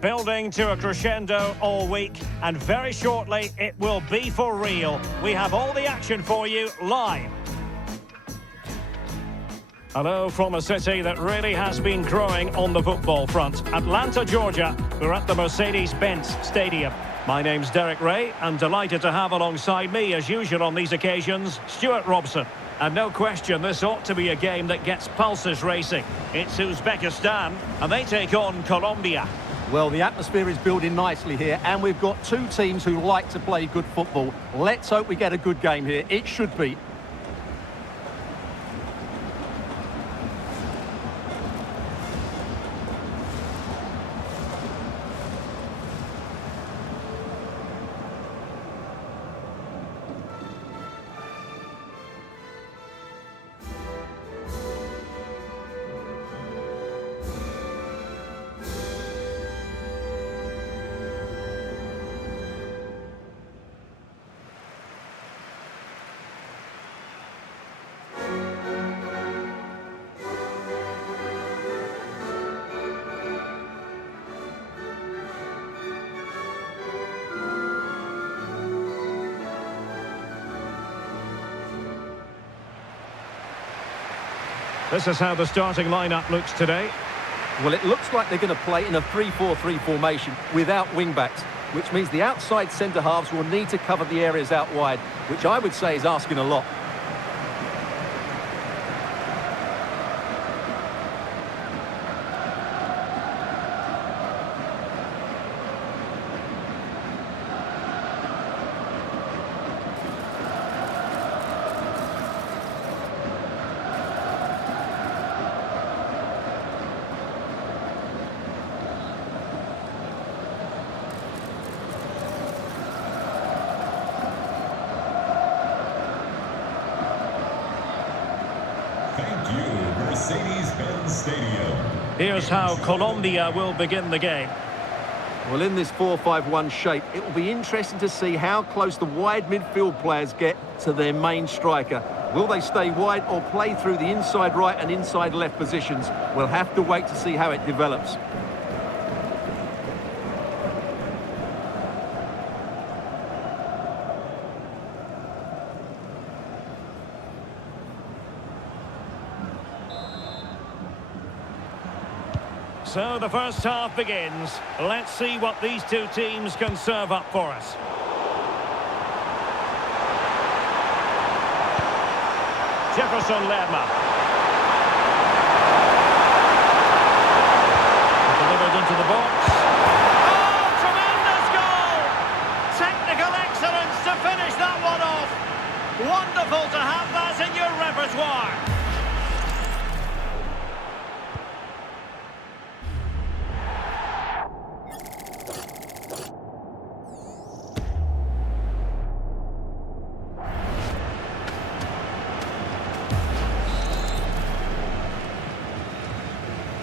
Building to a crescendo all week, and very shortly it will be for real. We have all the action for you live. Hello from a city that really has been growing on the football front. Atlanta, Georgia. We're at the Mercedes-Benz Stadium. My name's Derek Ray, and delighted to have alongside me, as usual on these occasions, Stuart Robson. And no question, this ought to be a game that gets pulses racing. It's Uzbekistan, and they take on Colombia. Well, the atmosphere is building nicely here, and we've got two teams who like to play good football. Let's hope we get a good game here. It should be. This is how the starting lineup looks today. Well, it looks like they're going to play in a 3-4-3 formation without wing-backs, which means the outside centre-halves will need to cover the areas out wide, which I would say is asking a lot. Mercedes-Benz Stadium. Here's how Colombia will begin the game. Well, in this 4-5-1 shape, it will be interesting to see how close the wide midfield players get to their main striker. Will they stay wide or play through the inside right and inside left positions? We'll have to wait to see how it develops. So the first half begins. Let's see what these two teams can serve up for us. Jefferson Lerma. Delivered into the box. Oh, tremendous goal! Technical excellence to finish that one off. Wonderful to have that in your repertoire.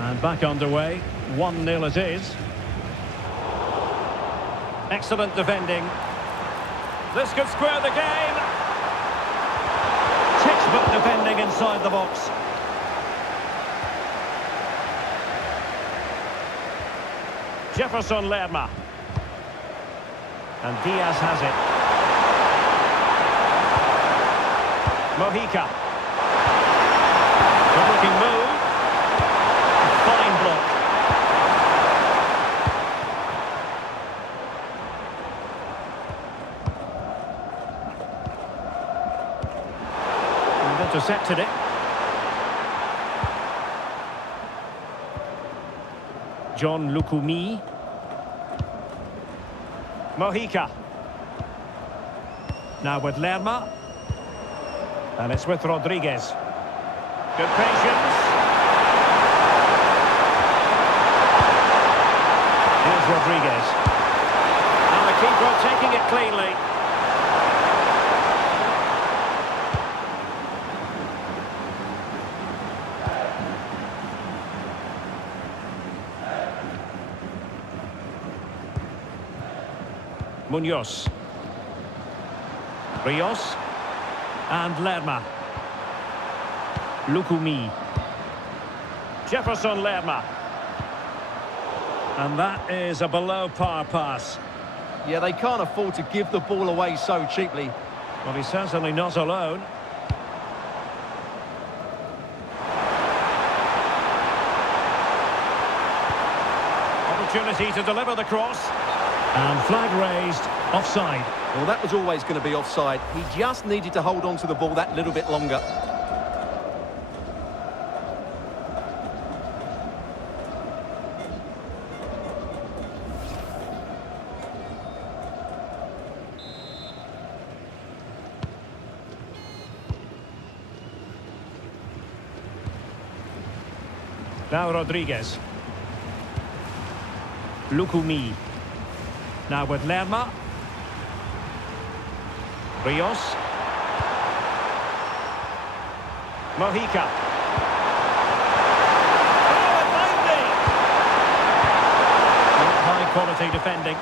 And back underway, 1-0 it is. Excellent defending. This could square the game. Textbook defending inside the box. Jefferson Lerma. And Diaz has it. Mojica. Good-looking move. Fine block. And intercepted it. John Lukumi. Mojica. Now with Lerma. And it's with Rodriguez. Good patience. Here's Rodriguez. And the keeper taking it cleanly. Munoz. Rios. And Lerma. Lukumi. Jefferson Lerma. And that is a below-par pass. Yeah, they can't afford to give the ball away so cheaply. Well, he's certainly not alone. Opportunity to deliver the cross. And flag raised, offside. Well, that was always going to be offside. He just needed to hold on to the ball that little bit longer. Now Rodriguez. Lukumi. Now with Lerma. Rios. Mojica. Oh, it might be! High quality defending.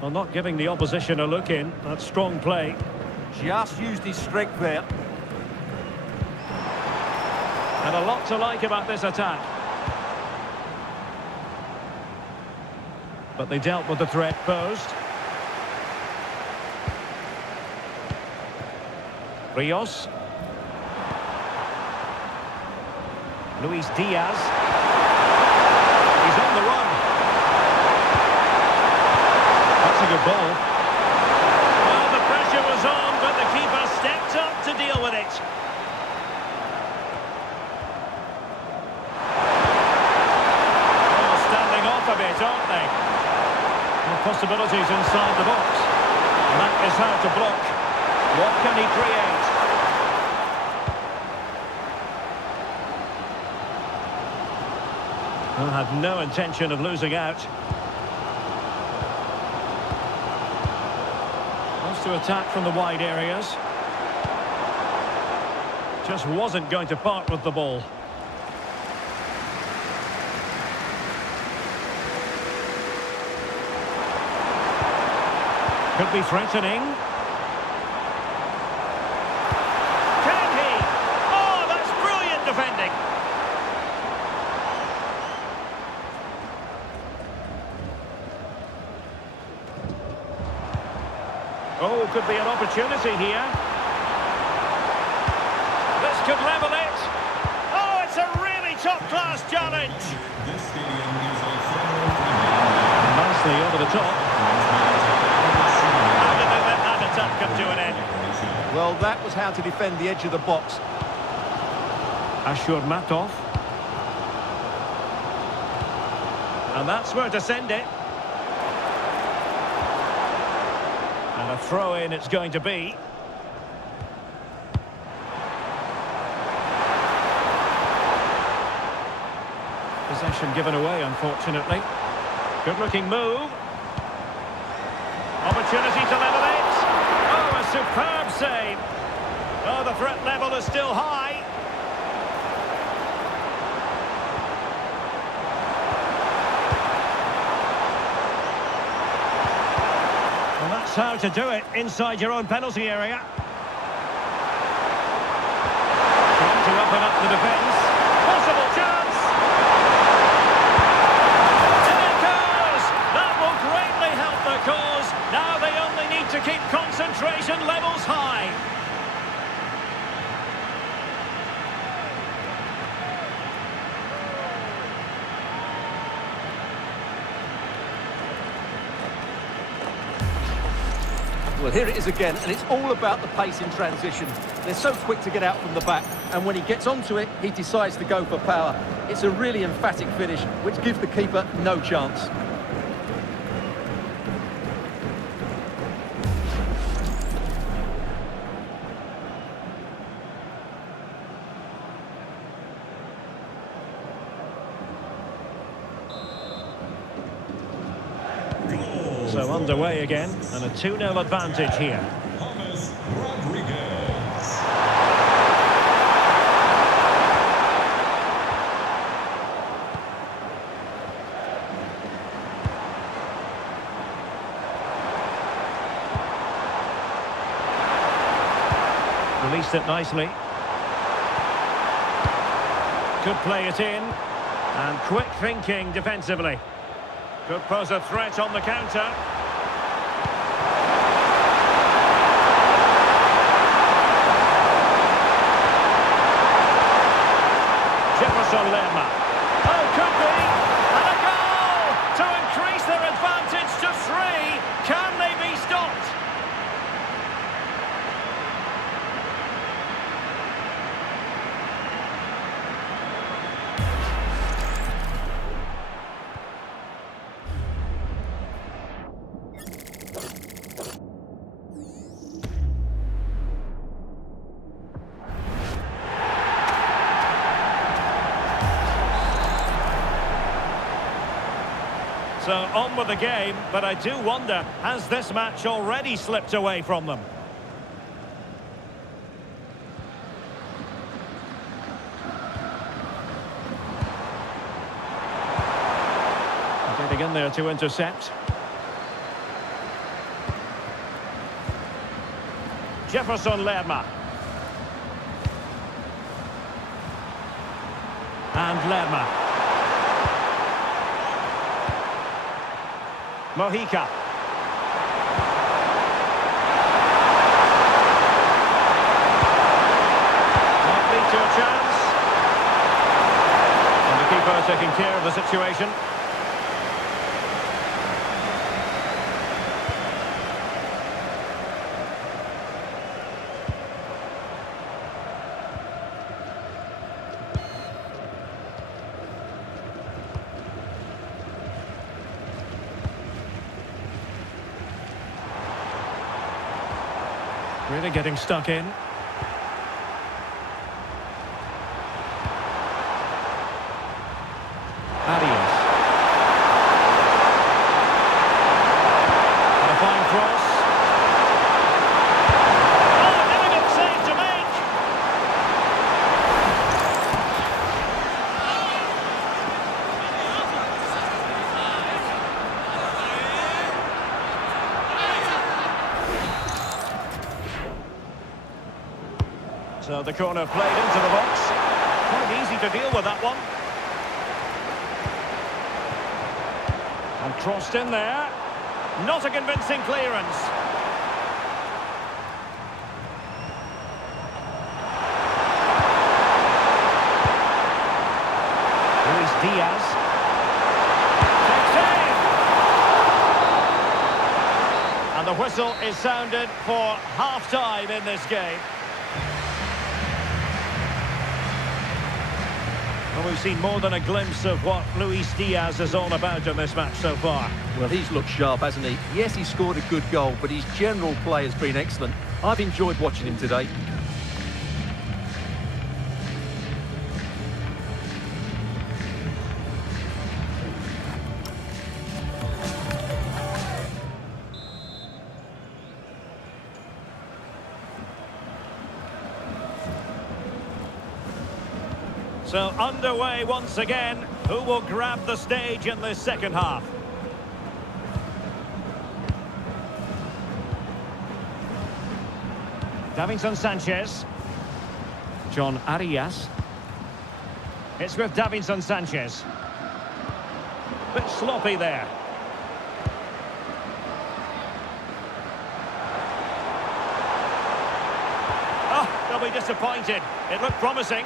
Well, not giving the opposition a look in. That's strong play. Just used his strength there. And a lot to like about this attack. But they dealt with the threat posed. Rios. Luis Diaz. He's on the run. That's a good ball. Well, the pressure was on, but the keeper stepped up to deal with it. Oh, standing off a bit, aren't they? Well, possibilities inside the box. And that is how to block. What can he create? Well, had no intention of losing out. Wants to attack from the wide areas. Just wasn't going to part with the ball. Could be threatening. Can he? Oh, that's brilliant defending. Oh, could be an opportunity here. This could level it. Oh, it's a really top-class challenge. Nicely over the top. How did they let that attack come to an end? Well, that was how to defend the edge of the box. Ashur Matov. And that's where to send it. And a throw-in it's going to be. Possession given away, unfortunately. Good-looking move. Opportunity to level it. Oh, a superb save. Oh, the threat level is still high. Well, that's how to do it inside your own penalty area. Trying to open up the defence. Possible chance. And it goes. That will greatly help the cause. Now they only need to keep concentration levels high. Well, here it is again, and it's all about the pace in transition. They're so quick to get out from the back, and when he gets onto it, he decides to go for power. It's a really emphatic finish, which gives the keeper no chance. So underway again, and a 2-0 advantage here. Released it nicely. Could play it in. And quick thinking defensively. Could pose a threat on the counter. Lerma. Oh, could be! And a goal! To increase their advantage to 3. Can they be stopped? So on with the game, but I do wonder, has this match already slipped away from them? Getting in there to intercept. Lerma. And Lerma. Mojica. Might lead to a chance. And the keeper taking care of the situation. Really getting stuck in. Arias. And a fine cross. Oh, difficult save to make. So the corner played into the box. Quite easy to deal with that one. And crossed in there. Not a convincing clearance. Luis Diaz. Takes aim. And the whistle is sounded for half-time in this game. And we've seen more than a glimpse of what Luis Diaz is all about in this match so far. Well, he's looked sharp, hasn't he? Yes, he scored a good goal, but his general play has been excellent. I've enjoyed watching him today. So underway once again. Who will grab the stage in this second half? Davinson Sanchez. John Arias. It's with Davinson Sanchez. Bit sloppy there. Oh, they'll be disappointed. It looked promising.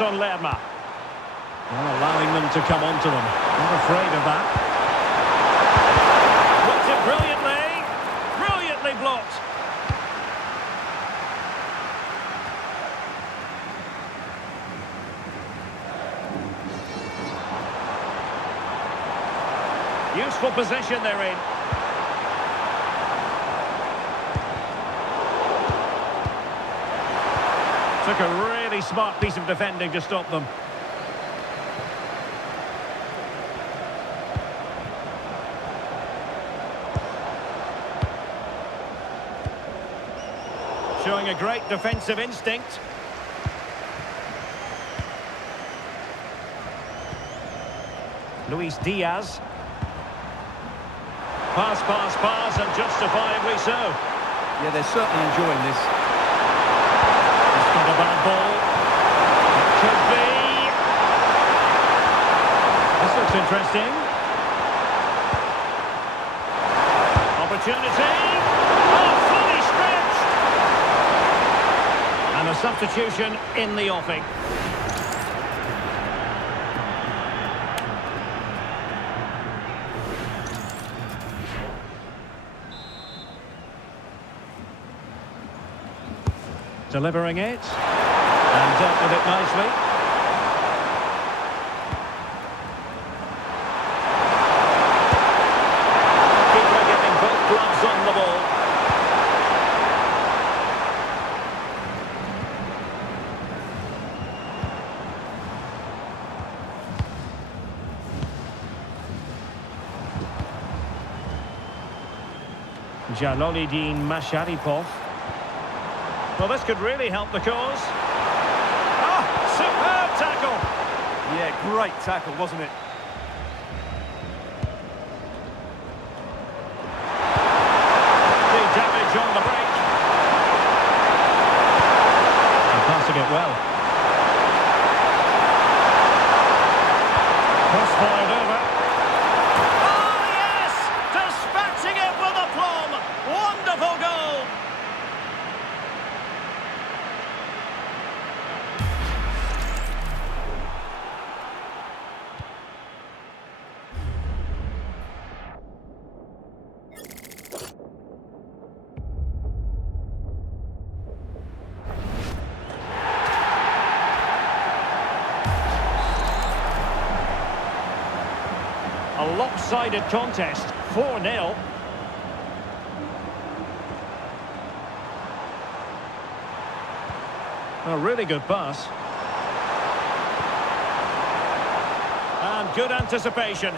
Lerma. Well, allowing them to come onto them. Not afraid of that. Blocked it brilliantly. Brilliantly blocked. Useful position they're in. Took a really smart piece of defending to stop them. Showing a great defensive instinct. Luis Diaz. Pass, pass, pass, and justifiably so. Yeah, they're certainly enjoying this. He's got a bad ball. It could be. This looks interesting. Opportunity. Oh, fully stretched. And a substitution in the offing. Delivering it, and dealt with it nicely. Keeper getting both gloves on the ball. Jalolidin Masharipov. Well, this could really help the cause. Oh, superb tackle! Yeah, great tackle, wasn't it? The damage on the break. And passing it well. Cross fired over. Oh, yes! Dispatching it with aplomb! Wonderful goal! A lopsided contest, 4-0. A really good pass. And good anticipation.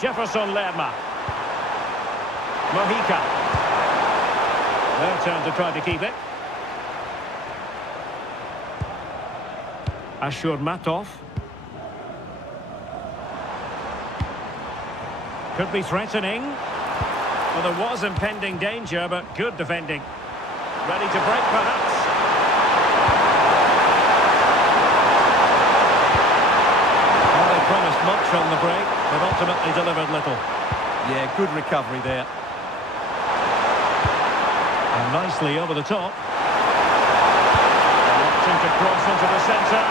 Jefferson Lerma. Mojica. Their turn to try to keep it. Ashurmatov. Could be threatening. Well, there was impending danger, but good defending. Ready to break, perhaps. Well, they promised much on the break, but ultimately delivered little. Yeah, good recovery there. And nicely over the top. Wanting to cross into the centre.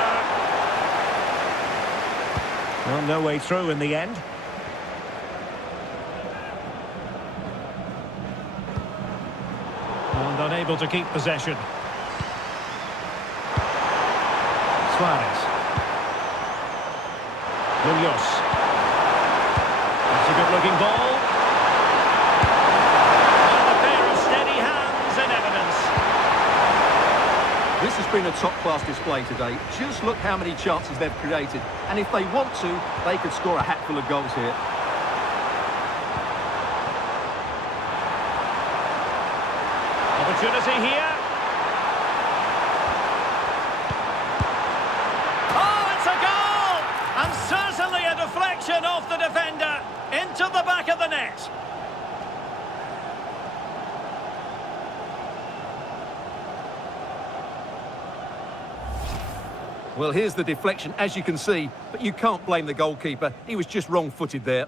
Well, no way through in the end. And unable to keep possession. Suarez. Munoz. That's a good-looking ball. And a pair of steady hands in evidence. This has been a top-class display today. Just look how many chances they've created. And if they want to, they could score a hatful of goals here. Opportunity here. Oh, it's a goal! And certainly a deflection off the defender into the back of the net. Well, here's the deflection, as you can see, but you can't blame the goalkeeper. He was just wrong-footed there.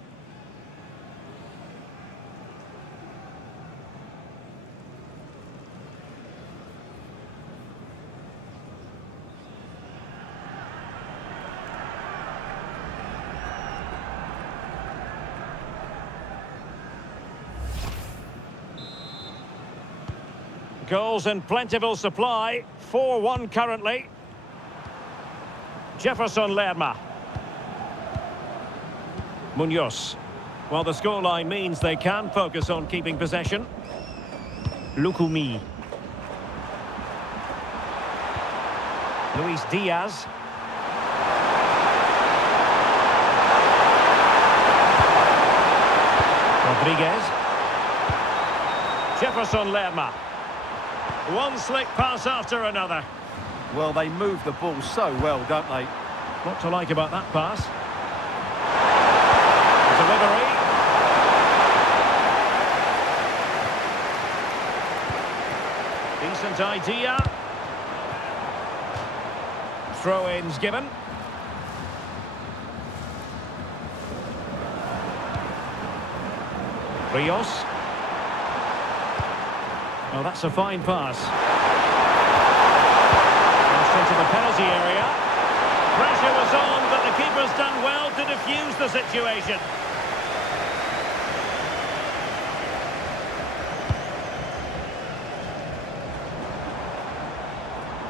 Goals in plentiful supply. 4-1 currently. Jefferson Lerma. Munoz. Well, the scoreline means they can focus on keeping possession. Lukumi. Luis Diaz. Rodriguez. Jefferson Lerma. One slick pass after another. Well, they move the ball so well, don't they? What to like about that pass? Delivery. Decent idea. Throw-ins given. Rios. Oh, that's a fine pass. Straight to the penalty area. Pressure was on, but the keeper's done well to defuse the situation.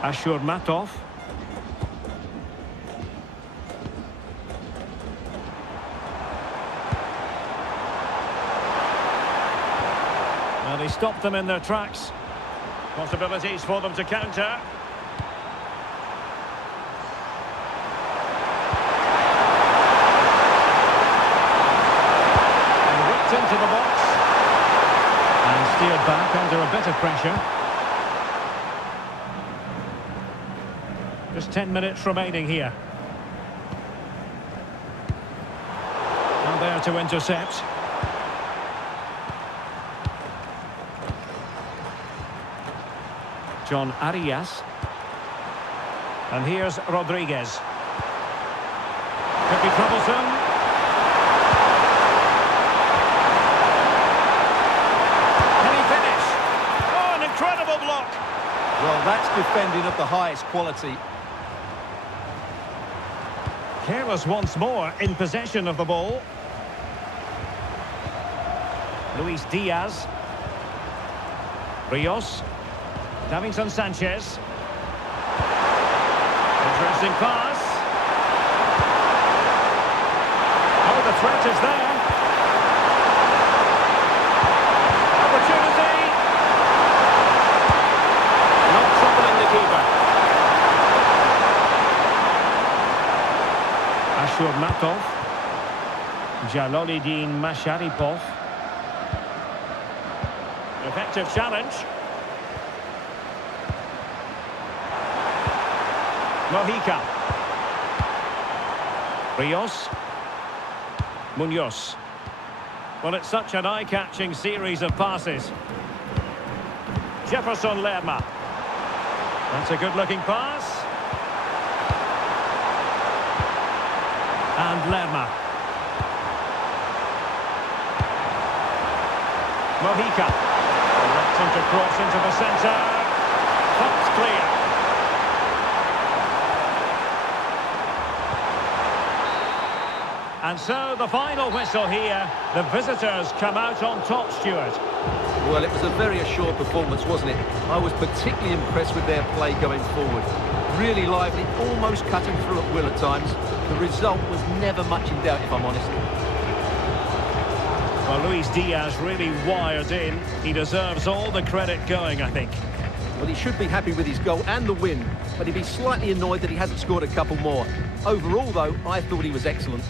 Ashurmatov. Well, he stopped them in their tracks. Possibilities for them to counter. And whipped into the box. And steered back under a bit of pressure. Just 10 minutes remaining here. And there to intercept. John Arias. And here's Rodriguez. Could be troublesome. Can he finish? Oh, an incredible block. Well, that's defending of the highest quality. Careless once more in possession of the ball. Luis Diaz. Rios. Davinson Sanchez. Interesting pass. Oh, the threat is there. Opportunity. Not troubling the keeper. Ashurmatov. Jalolidin Masharipov. Effective challenge. Mojica. Rios. Munoz. Well, it's such an eye-catching series of passes. Jefferson Lerma. That's a good-looking pass. And Lerma. Mojica. Reluctant to cross into the centre. That's clear. And so the final whistle here. The visitors come out on top, Stuart. Well, it was a very assured performance, wasn't it? I was particularly impressed with their play going forward. Really lively, almost cutting through at will at times. The result was never much in doubt, if I'm honest. Well, Luis Diaz really wired in. He deserves all the credit going, I think. Well, he should be happy with his goal and the win, but he'd be slightly annoyed that he hasn't scored a couple more. Overall, though, I thought he was excellent.